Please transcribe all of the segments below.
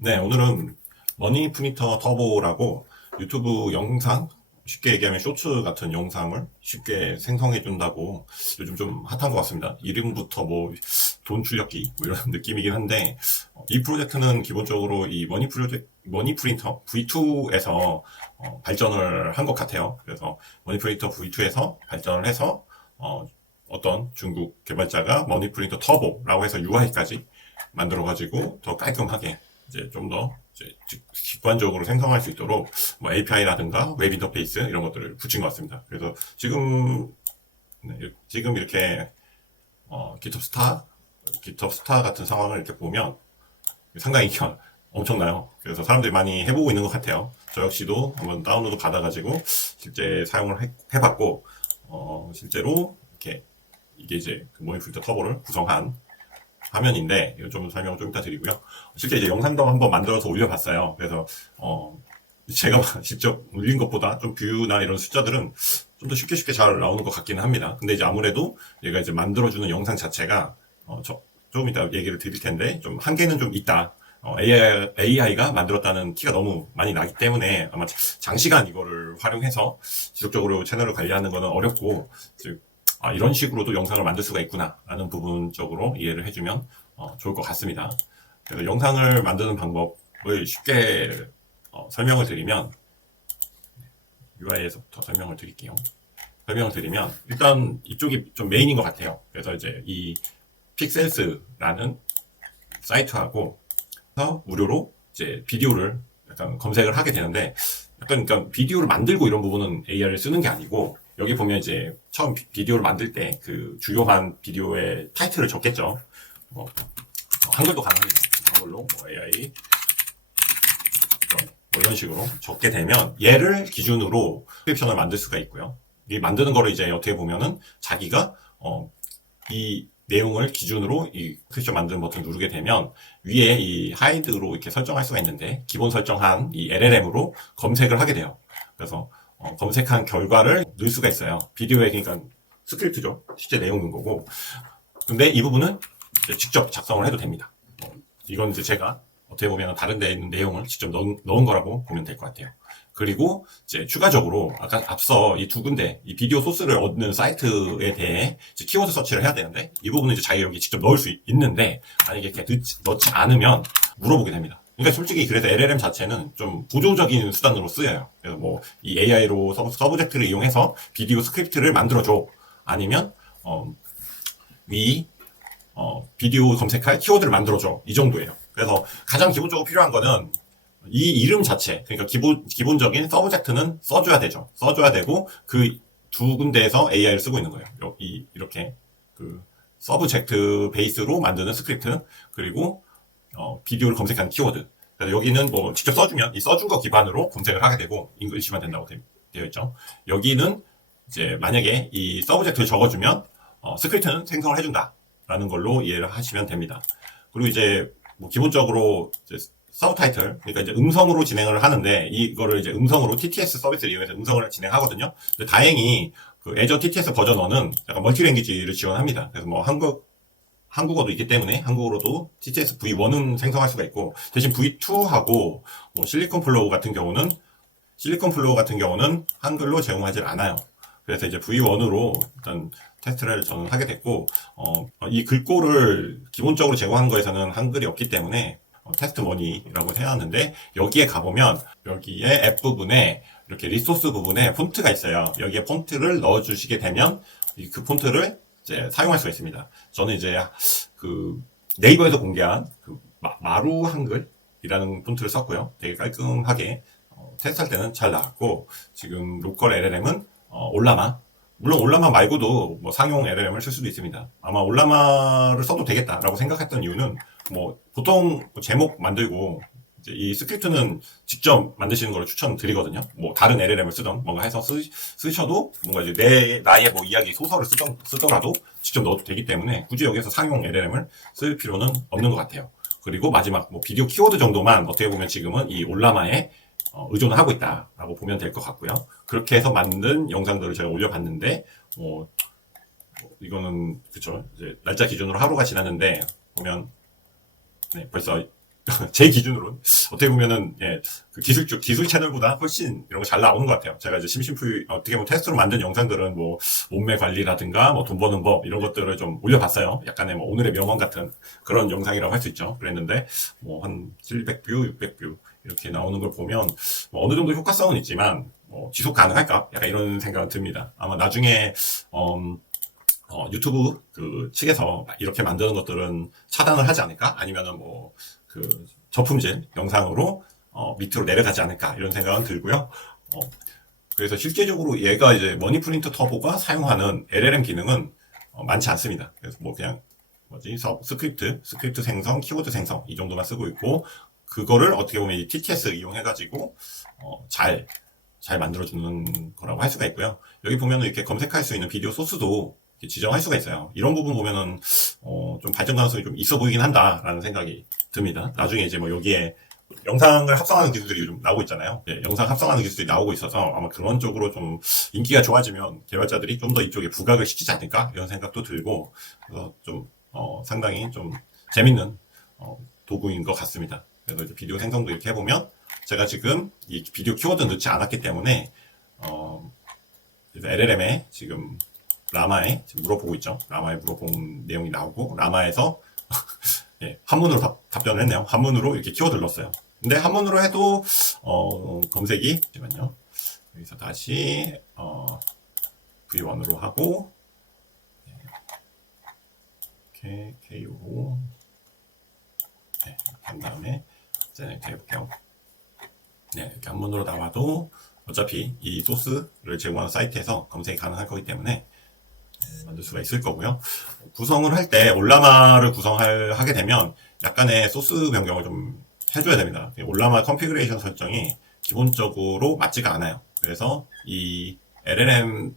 네, 오늘은 머니 프린터 터보라고 유튜브 영상, 쉽게 얘기하면 쇼츠 같은 영상을 쉽게 생성해 준다고 요즘 좀 핫한 것 같습니다. 이름부터 뭐 돈 출력기 뭐 이런 느낌이긴 한데, 이 프로젝트는 기본적으로 이 머니 프린터 V2에서 발전을 한 것 같아요. 그래서 머니 프린터 V2에서 발전을 해서 어떤 중국 개발자가 머니 프린터 터보라고 해서 UI까지 만들어가지고 더 깔끔하게 이제 좀 더 직관적으로 생성할 수 있도록 뭐 API라든가 웹 인터페이스 이런 것들을 붙인 것 같습니다. 그래서 지금 이렇게 GitHub 스타 같은 상황을 이렇게 보면 상당히 엄청나요. 그래서 사람들이 많이 해보고 있는 것 같아요. 저 역시도 한번 다운로드 받아가지고 실제 사용을 해봤고, 실제로 이렇게 이게 이제 그 모닝 필터 터보를 구성한 화면인데, 이거 좀 설명을 좀 이따 드리고요. 실제 이제 영상도 한번 만들어서 올려봤어요. 그래서 제가 직접 올린 것보다 좀 뷰나 이런 숫자들은 좀 더 쉽게 잘 나오는 것 같기는 합니다. 근데 이제 아무래도 얘가 이제 만들어주는 영상 자체가 조금 이따 얘기를 드릴 텐데 좀 한계는 좀 있다. AI가 만들었다는 티가 너무 많이 나기 때문에 아마 장시간 이거를 활용해서 지속적으로 채널을 관리하는 거는 어렵고, 즉 이런 식으로도 영상을 만들 수가 있구나 라는 부분적으로 이해를 해주면 좋을 것 같습니다. 그래서 영상을 만드는 방법을 쉽게 설명을 드리면, UI에서부터 설명을 드릴게요. 설명을 드리면 일단 이쪽이 좀 메인인 것 같아요. 그래서 이제 이 픽셀스라는 사이트하고 무료로 이제 비디오를 약간 검색을 하게 되는데, 약간 그러니까 비디오를 만들고 이런 부분은 AI를 쓰는 게 아니고, 여기 보면 이제 처음 비디오를 만들 때 그 주요한 비디오의 타이틀을 적겠죠. 한글도 가능합니다. 한글로 AI 뭐 이런 식으로 적게 되면 얘를 기준으로 스크립션을 만들 수가 있고요. 이 만드는 거를 이제 어떻게 보면은 자기가 이 내용을 기준으로 이 스크립션 만드는 버튼 누르게 되면 위에 이 하이드로 이렇게 설정할 수가 있는데, 기본 설정한 이 LLM으로 검색을 하게 돼요. 그래서 검색한 결과를 넣을 수가 있어요. 비디오에, 그러니까 스크립트죠. 실제 내용인 거고. 근데 이 부분은 이제 직접 작성을 해도 됩니다. 이건 이제 제가 어떻게 보면 다른 데 있는 내용을 직접 넣은 거라고 보면 될 것 같아요. 그리고 이제 추가적으로 아까 앞서 이 두 군데 이 비디오 소스를 얻는 사이트에 대해 이제 키워드 서치를 해야 되는데, 이 부분은 이제 자기가 여기 직접 넣을 수 있는데, 만약에 이렇게 넣지 않으면 물어보게 됩니다. 그러니까 솔직히 그래서 LLM 자체는 좀 보조적인 수단으로 쓰여요. 그래서 뭐 이 AI로 서브젝트를 이용해서 비디오 스크립트를 만들어줘, 아니면 위 비디오 검색할 키워드를 만들어줘, 이 정도예요. 그래서 가장 기본적으로 필요한 거는 이 이름 자체, 그러니까 기본적인 서브젝트는 써줘야 되죠. 써줘야 되고, 그 두 군데에서 AI를 쓰고 있는 거예요. 이렇게 그 서브젝트 베이스로 만드는 스크립트, 그리고 비디오를 검색하는 키워드. 그래서 여기는 뭐 직접 써주면 이 써준 거 기반으로 검색을 하게 되고 잉글리시만 된다고 되어 있죠. 여기는 이제 만약에 이 서브젝트를 적어주면 스크립트는 생성을 해준다라는 걸로 이해를 하시면 됩니다. 그리고 이제 뭐 기본적으로 이제 서브타이틀, 그러니까 이제 음성으로 진행을 하는데, 이거를 이제 음성으로 TTS 서비스를 이용해서 음성을 진행하거든요. 근데 다행히 그 애저 TTS 버전 1은 약간 멀티랭귀지를 지원합니다. 그래서 뭐 한국어도 있기 때문에 한국어로도 TTS V1은 생성할 수가 있고, 대신 V2하고 뭐 실리콘 플로우 같은 경우는 한글로 제공하지 않아요. 그래서 이제 V1으로 일단 테스트를 저는 하게 됐고, 이 글꼴을 기본적으로 제공하는 거에서는 한글이 없기 때문에 테스트 머니라고 해야 하는데, 여기에 가보면 여기에 앱 부분에 이렇게 리소스 부분에 폰트가 있어요. 여기에 폰트를 넣어주시게 되면 그 폰트를 이제 사용할 수가 있습니다. 저는 이제 그 네이버에서 공개한 그 마루 한글이라는 폰트를 썼고요. 되게 깔끔하게 테스트할 때는 잘 나왔고, 지금 로컬 LLM은 올라마, 물론 올라마 말고도 뭐 상용 LLM을 쓸 수도 있습니다. 아마 올라마를 써도 되겠다라고 생각했던 이유는, 뭐 보통 제목 만들고 이제 이 스크립트는 직접 만드시는 걸 추천드리거든요. 뭐 다른 LLM을 쓰던 뭔가 해서 쓰셔도, 뭔가 이제 나의 뭐 이야기 소설을 쓰더라도 직접 넣어도 되기 때문에 굳이 여기서 상용 LLM을 쓸 필요는 없는 것 같아요. 그리고 마지막 뭐 비디오 키워드 정도만 어떻게 보면 지금은 이 올라마에 의존을 하고 있다라고 보면 될 것 같고요. 그렇게 해서 만든 영상들을 제가 올려봤는데, 이거는 그쵸, 이제 날짜 기준으로 하루가 지났는데 보면 벌써 제 기준으로는 어떻게 보면은 예, 그 기술 채널보다 훨씬 이런 거 잘 나오는 것 같아요. 제가 이제 심심풀이 어떻게 보면 테스트로 만든 영상들은 뭐 몸매 관리라든가 뭐 돈 버는 법 이런 것들을 좀 올려봤어요. 약간의 뭐 오늘의 명언 같은 그런 영상이라고 할 수 있죠. 그랬는데 뭐 한 700뷰, 600뷰 이렇게 나오는 걸 보면 뭐 어느 정도 효과성은 있지만 뭐 지속 가능할까? 약간 이런 생각은 듭니다. 아마 나중에 유튜브 그 측에서 이렇게 만드는 것들은 차단을 하지 않을까? 아니면은 뭐 그 저품질 영상으로 밑으로 내려가지 않을까? 이런 생각은 들고요. 그래서 실제적으로 얘가 이제 머니프린트 터보가 사용하는 LLM 기능은 많지 않습니다. 그래서 뭐 그냥 스크립트 생성, 키워드 생성 이 정도만 쓰고 있고 그거를 어떻게 보면 이 TTS 이용해가지고 잘 만들어주는 거라고 할 수가 있고요. 여기 보면은 이렇게 검색할 수 있는 비디오 소스도 지정할 수가 있어요. 이런 부분 보면은 좀 발전 가능성이 좀 있어 보이긴 한다라는 생각이 듭니다. 나중에 이제 뭐 여기에 영상을 합성하는 기술들이 요즘 나오고 있잖아요. 네, 영상 합성하는 기술들이 나오고 있어서 아마 그런 쪽으로 좀 인기가 좋아지면 개발자들이 좀 더 이쪽에 부각을 시키지 않을까 이런 생각도 들고 그래서 좀 상당히 좀 재밌는 도구인 것 같습니다. 그래서 이제 비디오 생성도 이렇게 해보면 제가 지금 이 비디오 키워드 넣지 않았기 때문에 LLM에 지금 라마에 지금 물어보고 있죠. 라마에 물어본 내용이 나오고 라마에서 예, 한문으로 답변을 했네요. 한문으로 이렇게 키워드를 넣었어요. 근데 한문으로 해도 검색이 잠시만요. 여기서 다시 V1으로 하고 이렇게 KO로 네, 이렇게 한 다음에 이제 이렇게 해볼게요. 네, 이렇게 한문으로 나와도 어차피 이 소스를 제공하는 사이트에서 검색이 가능할 거기 때문에 만들 수가 있을 거고요. 구성을 할 때 올라마를 하게 되면 약간의 소스 변경을 좀 해줘야 됩니다. 올라마 컨피그레이션 설정이 기본적으로 맞지가 않아요. 그래서 이 LLM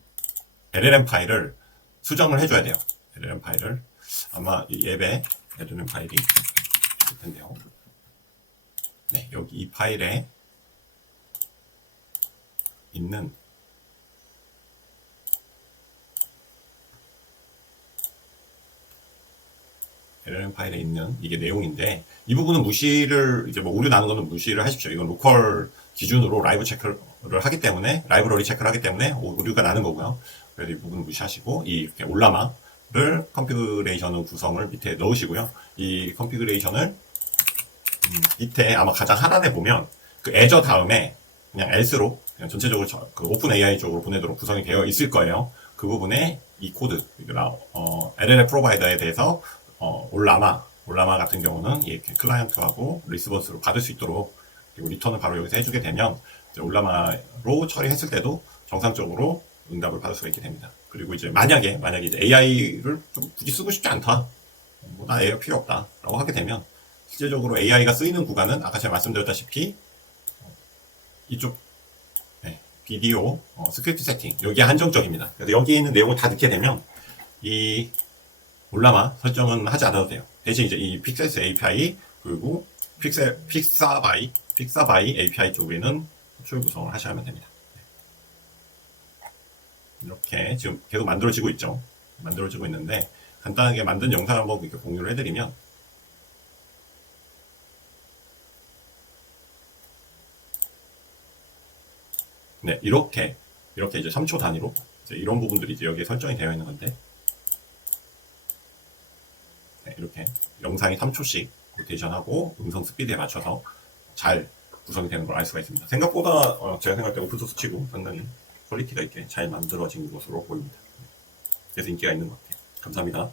파일을 수정을 해줘야 돼요. LLM 파일을 아마 이 앱에 LLM 파일이 있을 텐데요. 네, 여기 이 파일에 있는 LLM 파일에 있는 이게 내용인데 이 부분은 무시를 이제 뭐 오류 나는 거는 무시를 하십시오. 이건 로컬 기준으로 라이브 체크를 하기 때문에 라이브러리 체크를 하기 때문에 오류가 나는 거고요. 그래서 이 부분은 무시하시고 이 이렇게 올라마를 컨피그레이션 구성을 밑에 넣으시고요. 이 컨피그레이션을 밑에 아마 가장 하단에 보면 그 애저 다음에 그냥 else로 그냥 전체적으로 그 오픈 AI 쪽으로 보내도록 구성이 되어 있을 거예요. 그 부분에 이 코드 LLM 프로바이더에 대해서 올라마 같은 경우는 이렇게 클라이언트하고 리스폰스로 받을 수 있도록 그리고 리턴을 바로 여기서 해주게 되면 올라마로 처리했을 때도 정상적으로 응답을 받을 수가 있게 됩니다. 그리고 이제 만약에 이제 AI를 좀 굳이 쓰고 싶지 않다, 뭐 나 AI 필요 없다라고 하게 되면 실제적으로 AI가 쓰이는 구간은 아까 제가 말씀드렸다시피 이쪽 비디오 스크립트 세팅 여기에 한정적입니다. 그래서 여기 있는 내용을 다 넣게 되면 이 올라마 설정은 하지 않아도 돼요. 대신 이제 이 픽셀스 API 그리고 픽사바이 API 쪽에는 호출 구성을 하셔야만 됩니다. 이렇게 지금 계속 만들어지고 있죠. 만들어지고 있는데 간단하게 만든 영상 한번 이렇게 공유를 해드리면 네, 이렇게 이제 3초 단위로 이제 이런 부분들이 이제 여기에 설정이 되어 있는 건데 네, 이렇게 영상이 3초씩 로테이션하고 음성 스피드에 맞춰서 잘 구성이 되는 걸 알 수가 있습니다. 생각보다 제가 생각할 때 오픈소스 치고 상당히 퀄리티가 있게 잘 만들어진 것으로 보입니다. 그래서 인기가 있는 것 같아요. 감사합니다.